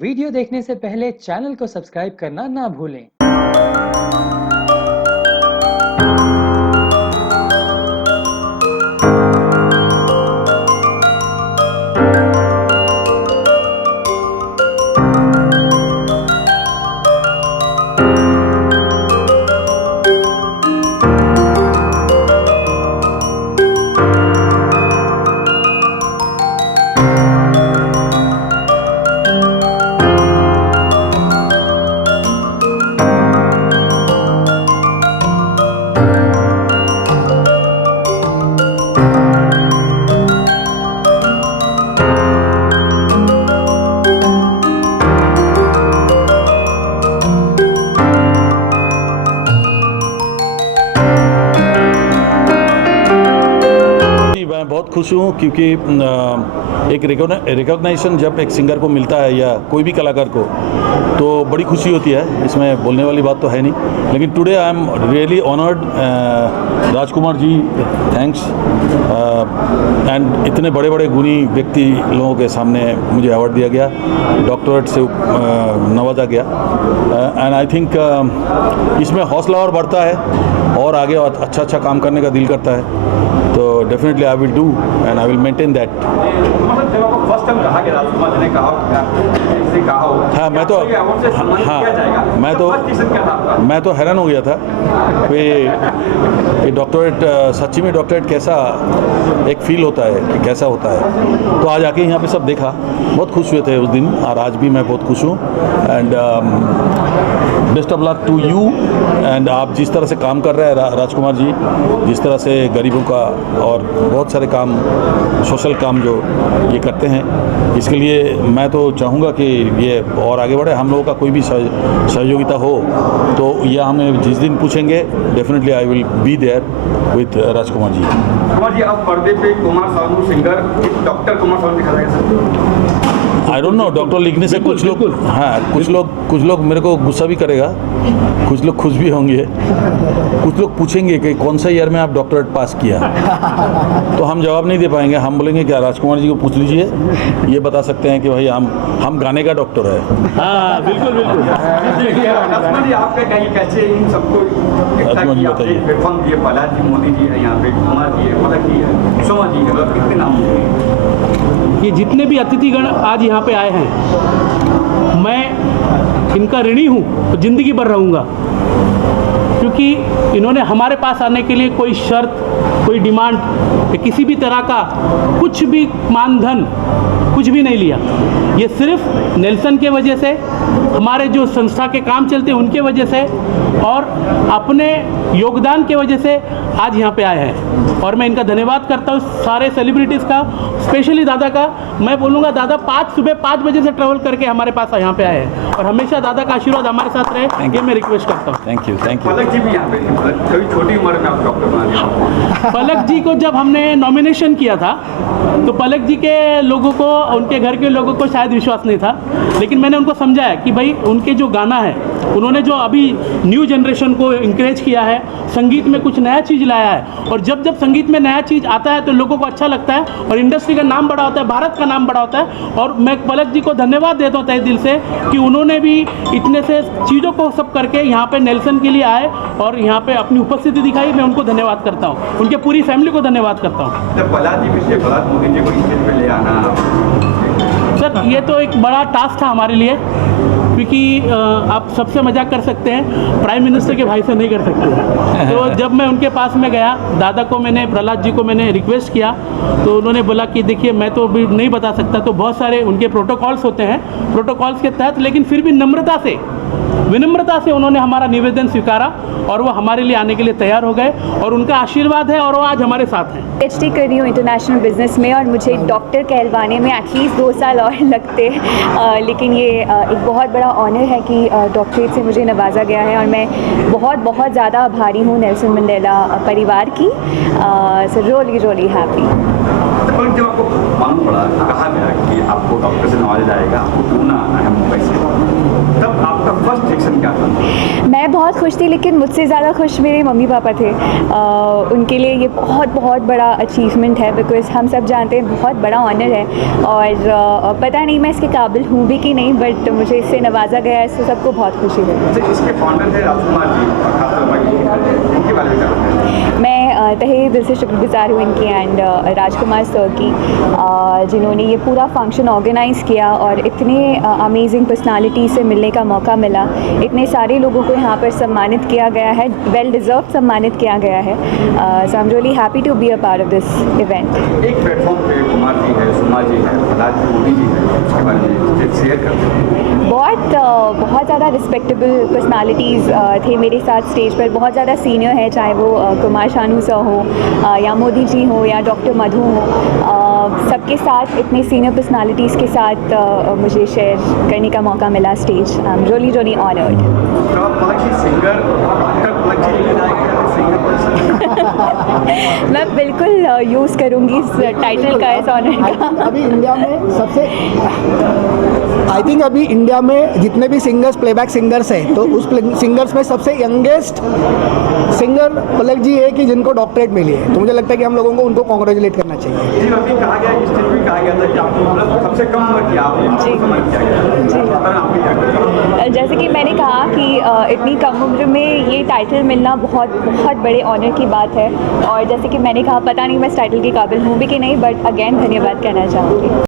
Video देखने से पहले चैनल को सब्सक्राइब करना ना भूलें। मैं बहुत खुश हूँ क्योंकि एक रिकॉग्निशन जब एक सिंगर को मिलता है या कोई भी कलाकार को तो बड़ी खुशी होती है। इसमें बोलने वाली बात तो है नहीं, लेकिन today I am really honoured. Rajkumar ji, thanks. And इतने बड़े बड़े गुणी व्यक्ति लोगों के सामने मुझे अवार्ड दिया गया, डॉक्टरेट से नवाजा गया। एंड आई थिंक इसमें हौसला और बढ़ता है और आगे अच्छा काम करने का दिल करता है। तो definitely I will do and I will maintain that. मतलब जब आपको फर्स्ट टाइम कहा कि राजकुमार जी ने कहा इससे कहा हो, हाँ मैं तो हैरान हो गया था कि डॉक्टरेट सच्ची में डॉक्टरेट कैसा एक फील होता है कि कैसा होता है। तो आज आके यहाँ पे सब देखा, बहुत खुश हुए थे उस दिन और आज भी मैं बहुत खुश हूँ। And best of luck to you. And आप जिस तरह से काम कर रहे हैं राजकुमार जी, जिस तरह से गरीबों का और बहुत सारे काम, सोशल काम जो ये करते हैं, इसके लिए मैं तो चाहूँगा कि ये और आगे बढ़े। हम लोगों का कोई भी सहयोगिता हो तो यह हमें जिस दिन पूछेंगे, definitely I will be there with Rajkumar ji. Kumar ji, आप पर्दे पे कुमार सानू सिंगर, डॉक्टर कुमार सानू दिखा जाएगा? आई डोंट नो, डॉक्टर लिखने से कुछ लोग मेरे को गुस्सा भी करेगा, कुछ लोग खुश भी होंगे, कुछ लोग पूछेंगे कि कौन सा ईयर में आप डॉक्टरेट पास किया, तो हम जवाब नहीं दे पाएंगे। हम बोलेंगे क्या, राजकुमार जी को पूछ लीजिए, ये बता सकते हैं कि भाई हम गाने का डॉक्टर है। हाँ बिल्कुल बिल्कुल। राजकुमार जी, आपका कहीं कैसे इन सबको बताइए। बालाजी मोदी जी है यहाँ पे, कुमार जी है, पलक जी है, सोमा जी है, मतलब कितने नाम हैं? ये जितने भी अतिथिगण आज यहाँ पे आए हैं, मैं इनका ऋणी हूँ तो जिंदगी भर रहूँगा, क्योंकि इन्होंने हमारे पास आने के लिए कोई शर्त, कोई डिमांड या किसी भी तरह का कुछ भी मानधन कुछ भी नहीं लिया। ये सिर्फ नेल्सन के वजह से, हमारे जो संस्था के काम चलते हैं उनके वजह से और अपने योगदान के वजह से आज यहाँ पे आए हैं। और मैं इनका धन्यवाद करता हूँ सारे सेलिब्रिटीज़ का, स्पेशली दादा का। मैं बोलूँगा दादा सुबह 5 बजे से ट्रैवल करके हमारे पास यहाँ पे आए हैं और हमेशा दादा का आशीर्वाद हमारे साथ रहे, ये मैं रिक्वेस्ट करता हूँ। Thank you. पलक जी भी यहाँ पे, कभी छोटी उम्र में आप डॉक्टर बना दिया। पलक जी को जब हमने नॉमिनेशन किया था तो पलक जी के लोगों को, उनके घर के लोगों को शायद विश्वास नहीं था, लेकिन मैंने उनको समझाया कि भाई उनके जो गाना है, उन्होंने जो अभी न्यू जनरेशन को इंकरेज किया है, संगीत में कुछ नया चीज़ लाया है, और जब संगीत में नया चीज़ आता है तो लोगों को अच्छा लगता है और इंडस्ट्री का नाम बड़ा होता है, भारत का नाम बड़ा होता है। और मैं पलक जी को धन्यवाद देता हूँ तहे दिल से कि उन्होंने भी इतने से चीज़ों को सब करके यहाँ पे नेल्सन के लिए आए और यहाँ पे अपनी उपस्थिति दिखाई। मैं उनको धन्यवाद करता हूँ, उनके पूरी फैमिली को धन्यवाद करता हूँ। मोदी जी को स्टेज पे ले आना, सर ये तो एक बड़ा टास्क था हमारे लिए, क्योंकि आप सबसे मजाक कर सकते हैं, प्राइम मिनिस्टर के भाई से नहीं कर सकते। तो जब मैं उनके पास में गया, दादा को मैंने, प्रहलाद जी को मैंने रिक्वेस्ट किया, तो उन्होंने बोला कि देखिए मैं तो अभी नहीं बता सकता। तो बहुत सारे उनके प्रोटोकॉल्स होते हैं, प्रोटोकॉल्स के तहत, लेकिन फिर भी विनम्रता से उन्होंने हमारा निवेदन स्वीकारा और वो हमारे लिए आने के लिए तैयार हो गए और उनका आशीर्वाद है और वो आज हमारे साथ हैं। PhD कर रही हूँ इंटरनेशनल बिजनेस में और मुझे डॉक्टर कहलवाने में एटलीस्ट 2 साल और लगते, लेकिन ये एक बहुत बड़ा ऑनर है कि डॉक्टरेट से मुझे नवाजा गया है और मैं बहुत ज़्यादा आभारी हूँ नेल्सन मंडेला परिवार की। So really happy. पर जब आपको मालूम पड़ा, कहा गया कि आपको डॉक्टर से नवाजा जाएगा, आपको पूना आना है मुंबई से, तब आपका फर्स्ट रिएक्शन क्या था? मैं बहुत खुश थी, लेकिन मुझसे ज़्यादा खुश मेरे मम्मी पापा थे। उनके लिए ये बहुत बहुत बड़ा अचीवमेंट है, बिकॉज़ हम सब जानते हैं बहुत बड़ा ऑनर है, और पता नहीं मैं इसके काबिल हूँ भी कि नहीं, बट मुझे इससे नवाजा गया है, इससे सबको बहुत खुशी हुई। अच्छा, इसके फाउंडर थे राजकुमार जी, और खासतौर पर उनके बारे में क्या बताएं? मैं तहे दिल से शुक्रगुजार हूँ इनकी एंड राजकुमार सर की, जिन्होंने ये पूरा फंक्शन ऑर्गेनाइज़ किया और इतने अमेजिंग पर्सनालिटी से मिलने का मौका मिला। इतने सारे लोगों को यहाँ पर सम्मानित किया गया है, वेल डिज़र्व सम्मानित किया गया है। So I am really happy to be a part of this event. एक प्लेटफॉर्म पे कुमार जी है, सुमा जी है, प्रहलाद मोदी जी है, उसके बारे में शेयर करते हैं। बहुत ज़्यादा रिस्पेक्टेबल पर्सनालिटीज़ थे मेरे साथ स्टेज पर, बहुत ज़्यादा सीनियर है, चाहे वो कुमार शानू सर हो या मोदी जी हो या डॉक्टर मधु हो, सबके साथ इतने सीनियर पर्सनालिटीज़ के साथ मुझे शेयर करने का मौका मिला stage. I am really really honoured. तो आप पलक सिंगर, डॉक्टर पलक जी लिखे जाएंगे सिंगर पर्सन? मैं बिल्कुल यूज़ करूँगी इस टाइटल का, इस ऑनर का। अभी इंडिया में सबसे आई थिंक अभी इंडिया में जितने भी सिंगर्स, प्लेबैक सिंगर्स हैं, तो उस सिंगर्स में सबसे यंगेस्ट सिंगर पलक जी है कि जिनको डॉक्टरेट मिली है। तो मुझे लगता है कि हम लोगों को उनको कॉन्ग्रेचुलेट करना चाहिए। जी, अभी कहा गया, इस चीज़ भी कहा गया था कि आपको मतलब सबसे कम उम्र की आपको समझ किया गया। जी। पर आपको क्या कहना है? जैसे कि मैंने कहा कि इतनी कम उम्र में ये टाइटल मिलना बहुत बहुत बड़े ऑनर की बात है, और जैसे कि मैंने कहा, पता नहीं मैं इस टाइटल के काबिल हूँ भी कि नहीं, बट अगेन धन्यवाद कहना चाहूँगी।